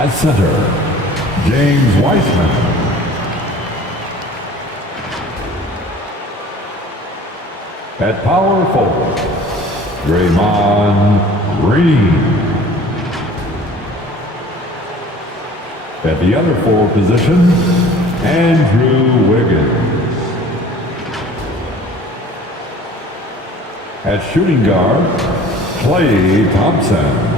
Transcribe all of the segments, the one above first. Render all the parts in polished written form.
At center, James Weissman. At power forward, Draymond Green. At the other forward position, Andrew Wiggins. At shooting guard, Klay Thompson.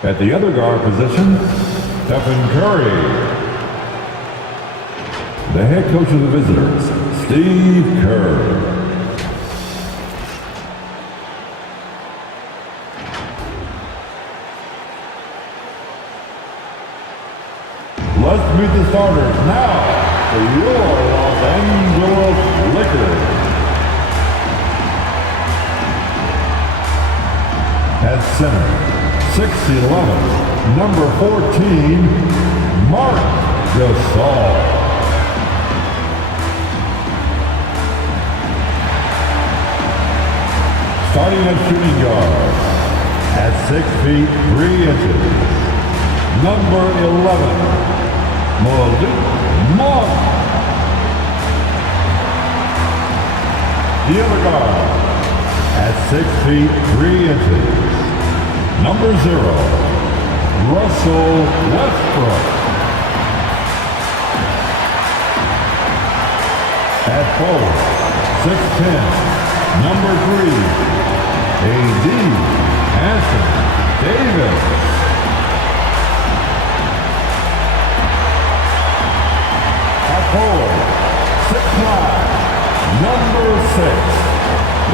At the other guard position, Stephen Curry. The head coach of the visitors, Steve Kerr. Let's meet the starters now for your Los Angeles Lakers. At center, 6'11", number 14, Marc Gasol. Starting at shooting guard, at 6 feet 3 inches, number 11, Malik Monk. The other guard, at 6 feet 3 inches, number 0, Russell Westbrook. At forward, 6'10", number 3, A.D. Anthony Davis. At forward, 6'9", number 6,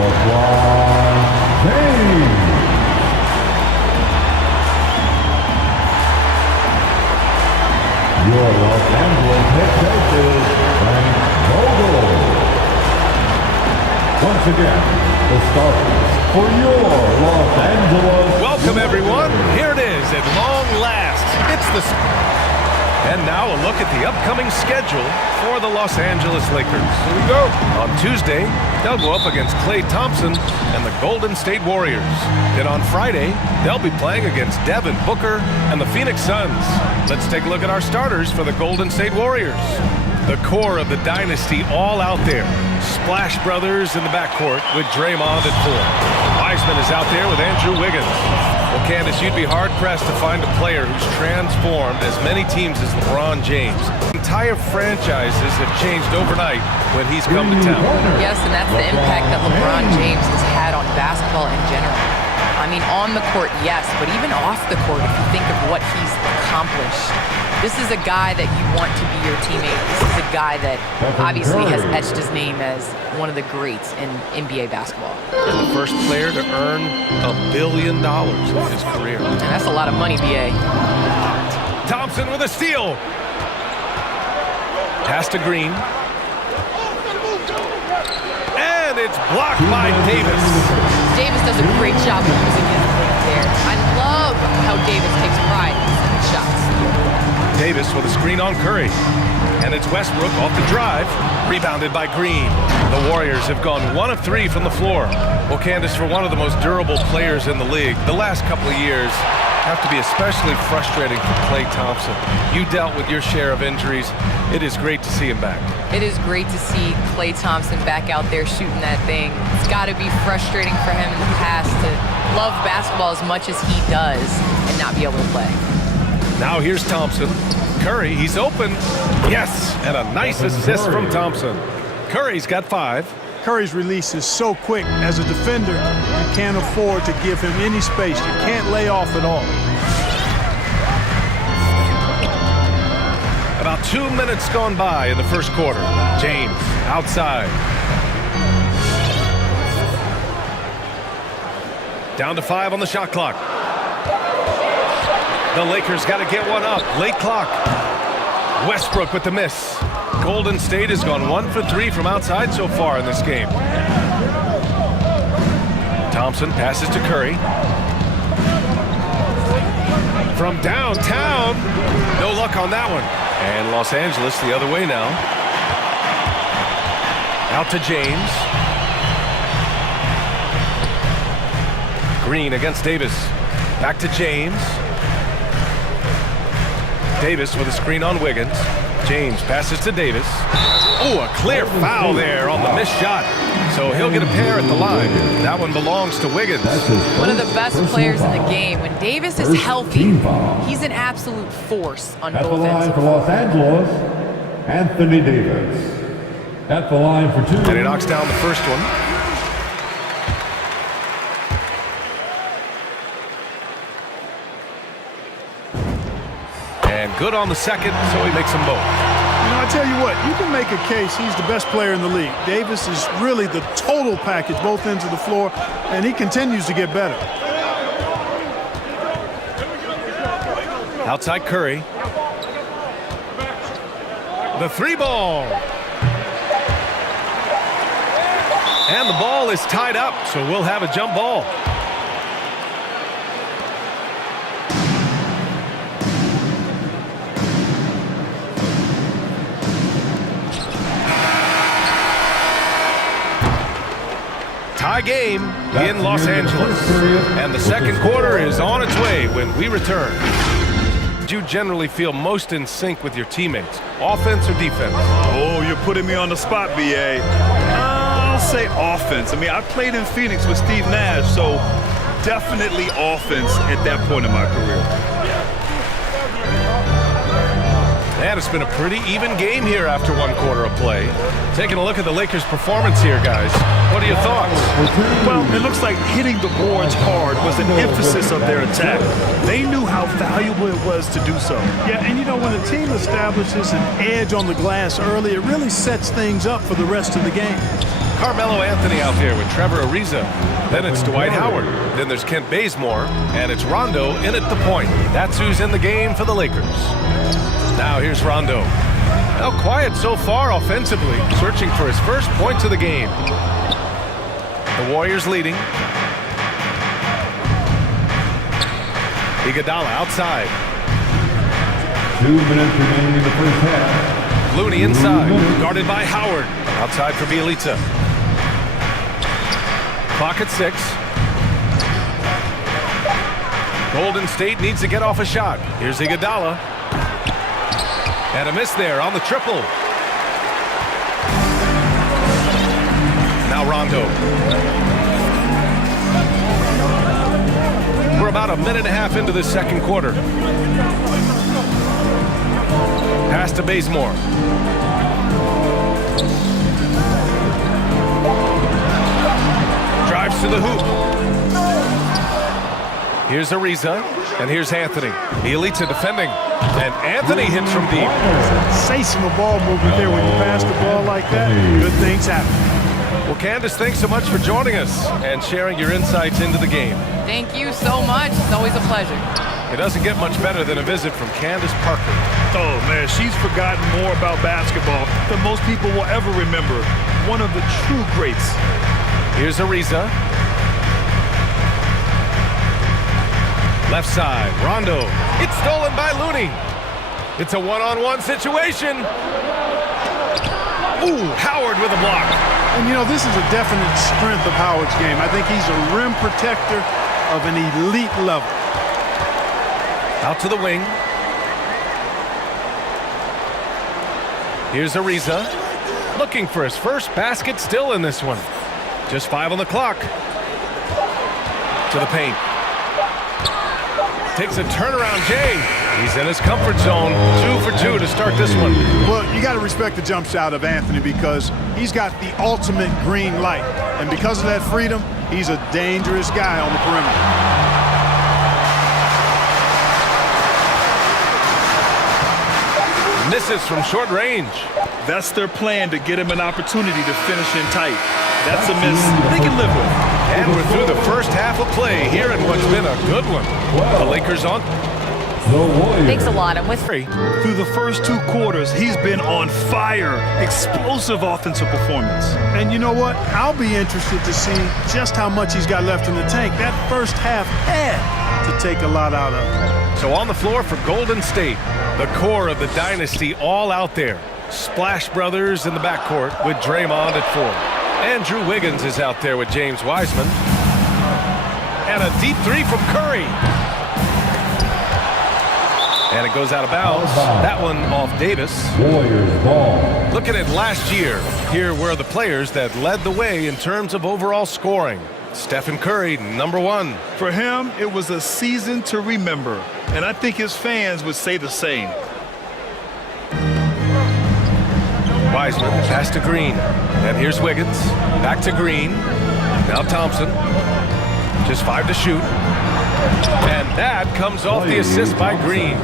LeBron James. Your Los Angeles head coach is Frank Vogel. Once again, the starters for your Los Angeles. Welcome everyone. Here it is at long last. It's the... And now a look at the upcoming schedule for the Los Angeles Lakers. Here we go. On Tuesday, they'll go up against Klay Thompson and the Golden State Warriors. Then on Friday, they'll be playing against Devin Booker and the Phoenix Suns. Let's take a look at our starters for the Golden State Warriors. The core of the dynasty all out there. Splash Brothers in the backcourt with Draymond at 4. Wiseman is out there with Andrew Wiggins. Well, Candace, you'd be hard-pressed to find a player who's transformed as many teams as LeBron James. Entire franchises have changed overnight when he's come to town. Yes, and that's the impact that LeBron James has had on basketball in general. I mean, on the court, yes, but even off the court, if you think of what he's accomplished. This is a guy that you want to be your teammate. This is a guy that obviously has etched his name as one of the greats in NBA basketball. And the first player to earn $1 billion in his career. And that's a lot of money, B.A. Thompson with a steal. Pass to Green. And it's blocked by Davis. Davis does a great job of using his length there. I love how Davis takes pride in his shots. Davis with a screen on Curry. And it's Westbrook off the drive. Rebounded by Green. The Warriors have gone 1 of 3 from the floor. Well, Candace, for one of the most durable players in the league, the last couple of years have to be especially frustrating for Klay Thompson. You dealt with your share of injuries. It is great to see him back. It is great to see Klay Thompson back out there shooting that thing. It's got to be frustrating for him in the past to love basketball as much as he does and not be able to play. Now here's Thompson. Curry, he's open. Yes, and a nice assist from Thompson. Curry's got 5. Curry's release is so quick. As a defender, you can't afford to give him any space. You can't lay off at all. About 2 minutes gone by in the first quarter. James outside. Down to 5 on the shot clock. The Lakers got to get one up. Late clock. Westbrook with the miss. Golden State has gone 1 for 3 from outside so far in this game. Thompson passes to Curry. From downtown. No luck on that one. And Los Angeles the other way now. Out to James. Green against Davis. Back to James. Davis with a screen on Wiggins. James passes to Davis. Oh, a clear foul there on the missed shot. So he'll get a pair at the line. That one belongs to Wiggins. One of the best players in the game. When Davis is healthy, he's an absolute force on At the both line ends. for Los Angeles, Anthony Davis. At the line for 2. And he knocks down the first one. And good on the second, so he makes them both. You know, I tell you what, you can make a case he's the best player in the league. Davis is really the total package, both ends of the floor, and he continues to get better. Outside Curry. The 3-ball. And the ball is tied up, so we'll have a jump ball. Tie game in Los Angeles. And the second quarter is on its way when we return. Do you generally feel most in sync with your teammates, offense or defense? Oh, you're putting me on the spot, BA. I'll say offense. I mean, I played in Phoenix with Steve Nash, so definitely offense at that point in my career. And it's been a pretty even game here after one quarter of play. Taking a look at the Lakers' performance here, guys. What are your thoughts? Well, it looks like hitting the boards hard was an emphasis of their attack. They knew how valuable it was to do so. Yeah, and you know, when a team establishes an edge on the glass early, it really sets things up for the rest of the game. Carmelo Anthony out there with Trevor Ariza. Then it's Dwight Howard. Then there's Kent Bazemore. And it's Rondo in at the point. That's who's in the game for the Lakers. Now here's Rondo. Now quiet so far offensively, searching for his first points of the game. The Warriors leading. Iguodala outside. 2 minutes remaining in the first half. Looney inside, guarded by Howard. Outside for Bielitsa. Clock at 6. Golden State needs to get off a shot. Here's Iguodala. And a miss there on the triple. Now Rondo. We're about a minute and a half into this second quarter. Pass to Bazemore. Drives to the hoop. Here's Ariza, and here's Anthony. Bielitsa defending, and Anthony hits from deep. Sensational ball movement there. When you pass the ball like that, good things happen. Well, Candace, thanks so much for joining us and sharing your insights into the game. Thank you so much. It's always a pleasure. It doesn't get much better than a visit from Candace Parker. Oh, man, she's forgotten more about basketball than most people will ever remember. One of the true greats. Here's Ariza. Left side, Rondo. It's stolen by Looney. It's a one-on-one situation. Ooh, Howard with a block. And, you know, this is a definite strength of Howard's game. I think he's a rim protector of an elite level. Out to the wing. Here's Ariza. Looking for his first basket still in this one. Just 5 on the clock. To the paint. Takes a turnaround, Jay. He's in his comfort zone. 2 for 2 to start this one. Well, you got to respect the jump shot of Anthony because he's got the ultimate green light. And because of that freedom, he's a dangerous guy on the perimeter. Misses from short range. That's their plan, to get him an opportunity to finish in tight. That's a miss they can live with. And we're through the first half of play here in what's been a good one. The Lakers on. Thanks a lot. I'm with Through the first 2 quarters, he's been on fire. Explosive offensive performance. And you know what? I'll be interested to see just how much he's got left in the tank. That first half had to take a lot out of it. So on the floor for Golden State, the core of the dynasty all out there. Splash Brothers in the backcourt with Draymond at 4. Andrew Wiggins is out there with James Wiseman. And a deep three from Curry. And it goes out of bounds. That one off Davis. Warriors ball. Looking at last year, here were the players that led the way in terms of overall scoring. Stephen Curry, #1. For him, it was a season to remember, and I think his fans would say the same. Wiseman, pass to Green. And here's Wiggins. Back to Green. Now Thompson. Just 5 to shoot. And that comes off the assist by Green.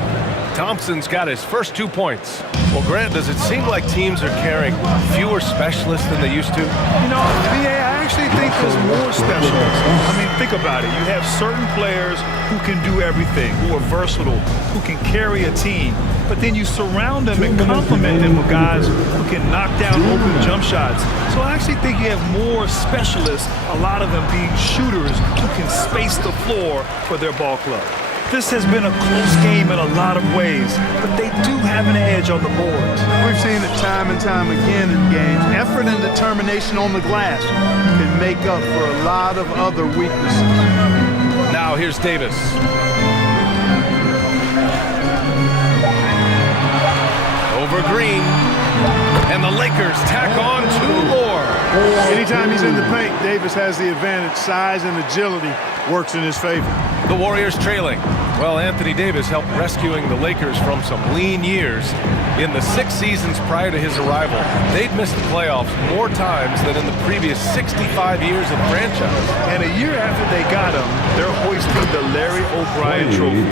Thompson's got his first 2 points. Well, Grant, does it seem like teams are carrying fewer specialists than they used to? You know, BA, I actually think there's more specialists. I mean, think about it. You have certain players who can do everything, who are versatile, who can carry a team. But then you surround them and complement them with guys who can knock down open jump shots. So I actually think you have more specialists, a lot of them being shooters who can space the floor for their ball club. This has been a close game in a lot of ways, but they do have an edge on the boards. We've seen it time and time again in games. Effort and determination on the glass can make up for a lot of other weaknesses. Now here's Davis. Over Green. And the Lakers tack on 2 more. Anytime he's in the paint, Davis has the advantage. Size and agility works in his favor. The Warriors trailing. Well, Anthony Davis helped rescuing the Lakers from some lean years. In the 6 seasons prior to his arrival, they'd missed the playoffs more times than in the previous 65 years of franchise. And a year after they got him, they're hoisting the Larry O'Brien trophy.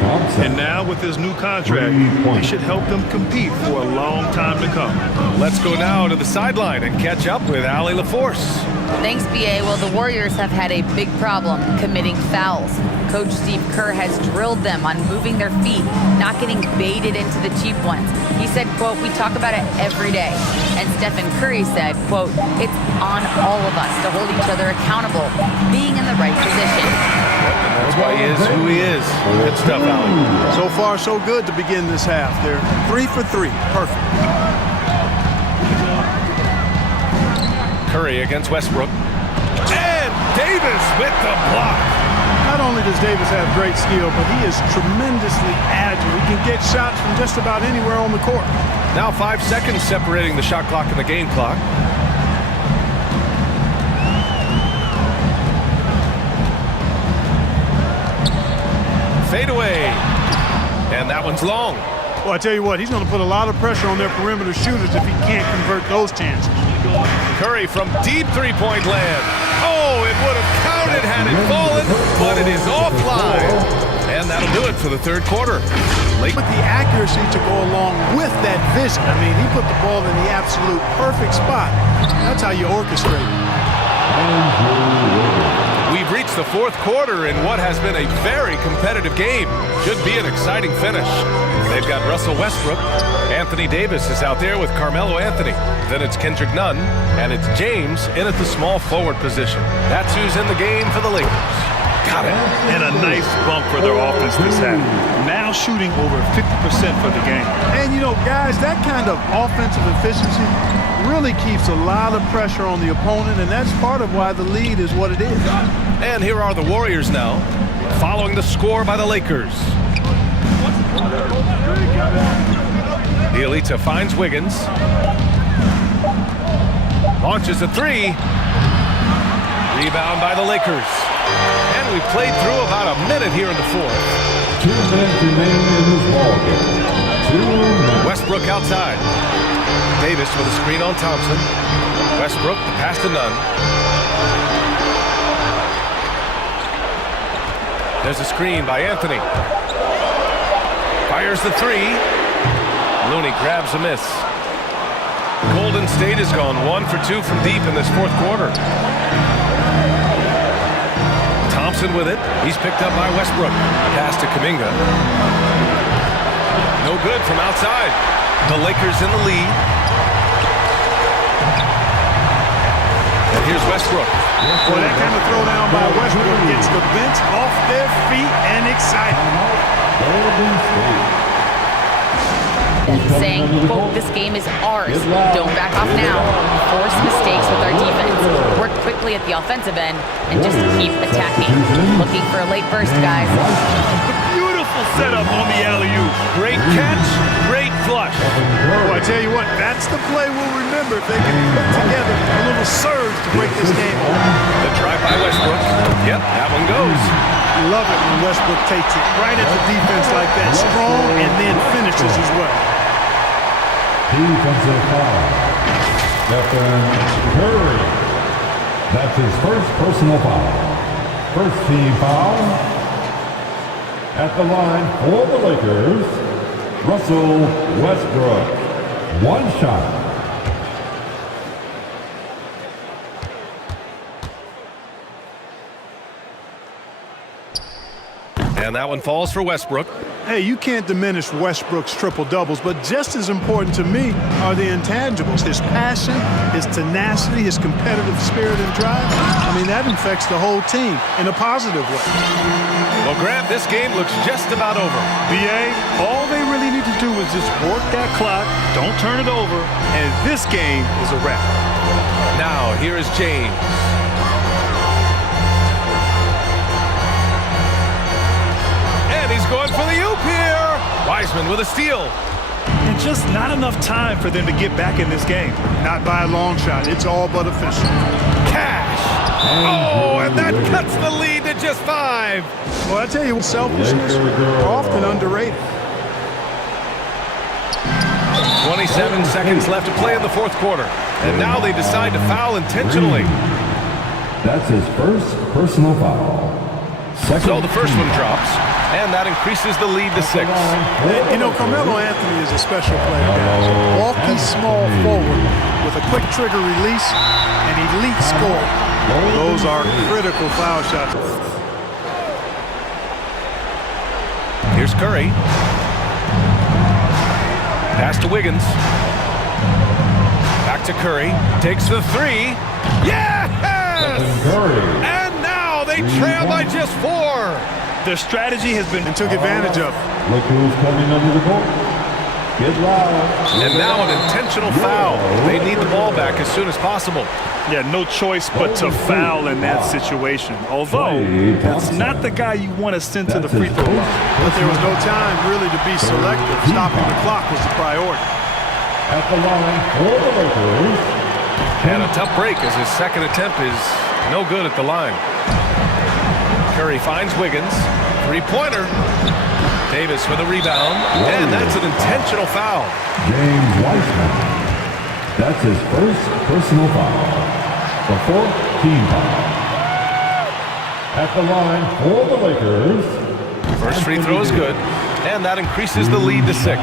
And now with his new contract, he should help them compete for a long time to come. Let's go now to the sideline and catch up with Allie LaForce. Thanks, BA. Well, the Warriors have had a big problem committing fouls. Coach Steve Kerr has drilled them on moving their feet, not getting baited into the cheap ones. He said, quote, "We talk about it every day." And Stephen Curry said, quote, "It's on all of us to hold each other accountable, being in the right position." And that's why he is who he is. Good stuff, Allie. So far, so good to begin this half. They're 3 for 3. Perfect. Curry against Westbrook. And Davis with the block. Not only does Davis have great skill, but he is tremendously agile. He can get shots from just about anywhere on the court. Now 5 seconds separating the shot clock and the game clock. Fade away. And that one's long. Well, I tell you what, he's going to put a lot of pressure on their perimeter shooters if he can't convert those chances. Curry from deep three-point land. Oh, it would have counted had it fallen, but it is offline. And that'll do it for the 3rd quarter. With the accuracy to go along with that vision. I mean, he put the ball in the absolute perfect spot. That's how you orchestrate it. We've reached the 4th quarter in what has been a very competitive game. Should be an exciting finish. They've got Russell Westbrook. Anthony Davis is out there with Carmelo Anthony. Then it's Kendrick Nunn, and it's James in at the small forward position. That's who's in the game for the Lakers. Got it. And a nice bump for their offense this half. Now shooting over 50% for the game. And, you know, guys, that kind of offensive efficiency really keeps a lot of pressure on the opponent, and that's part of why the lead is what it is. And here are the Warriors now, following the score by the Lakers. Bielitsa finds Wiggins. Launches a 3. Rebound by the Lakers. And we played through about a minute here in the 4th. 2 minutes remaining in this ballgame. 2 minutes. Westbrook outside. Davis with a screen on Thompson. Westbrook, the pass to Nunn. There's a screen by Anthony. Fires the 3. Looney grabs a miss. Golden State has gone 1 for 2 from deep in this 4th quarter. Thompson with it. He's picked up by Westbrook. Pass to Kuminga. No good from outside. The Lakers in the lead. And here's Westbrook. Well, that kind of throwdown by Westbrook gets the bench off their feet and excited. saying, quote, "This game is ours. Don't back off now. Force mistakes with our defense. Work quickly at the offensive end and just keep attacking." Looking for a late burst, guys. Beautiful setup on the alley-oop. Great catch, great flush. Well, I tell you what, that's the play we'll remember if they can put together a little surge to break this game open. The try by Westbrook. Yep, that one goes. Love it when Westbrook takes it right at the defense like that, strong, and then finishes as well. Defensive foul. Stephen Curry. That's his first personal foul. First team foul. At the line for the Lakers, Russell Westbrook. One shot. And that one falls for Westbrook. Hey, you can't diminish Westbrook's triple-doubles, but just as important to me are the intangibles. His passion, his tenacity, his competitive spirit and drive. I mean, that infects the whole team in a positive way. Well, Grant, this game looks just about over. BA, all they really need to do is just work that clock, don't turn it over, and this game is a wrap. Now, here is James. And he's going for the oop here. Wiseman with a steal. And just not enough time for them to get back in this game. Not by a long shot. It's all but official. Cash. Oh, and that cuts the lead to just 5. Well, I tell you, selfishness are often underrated. 27 seconds left to play in the fourth quarter. And now they decide to foul intentionally. That's his first personal foul. So the first one drops, and that increases the lead to 6. You know, Carmelo Anthony is a special player, guys. Bulky, small forward with a quick trigger release and elite score. Those are critical foul shots. Here's Curry. Pass to Wiggins. Back to Curry. Takes the 3. Yes! Curry. And now they trail by just 4. Their strategy has been... And took advantage of it. Look who's coming under the court. Get loud. And now an intentional foul. They need the ball back as soon as possible. Yeah, no choice but to foul in that situation. Although, that's not the guy you want to send to the free throw line. But there was no time really to be selective. Stopping the clock was the priority. At the line for the Lakers. And a tough break as his second attempt is no good at the line. Curry finds Wiggins. Three-pointer. Davis with a rebound. And that's an intentional foul. James Wiseman. That's his first personal foul. The fourth team foul. At the line for the Lakers. First free throw is good. And that increases the lead to 6.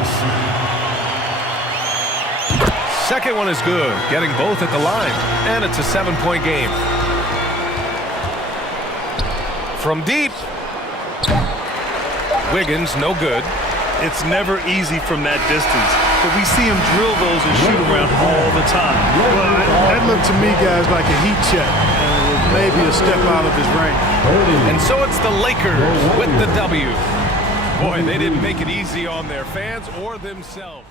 Second one is good, getting both at the line. And it's a 7-point game. From deep. Wiggins, no good. It's never easy from that distance, but we see him drill those and shoot around all the time. Well, that looked to me, guys, like a heat check. And it was maybe a step out of his range. And so it's the Lakers with the W. Boy, they didn't make it easy on their fans or themselves.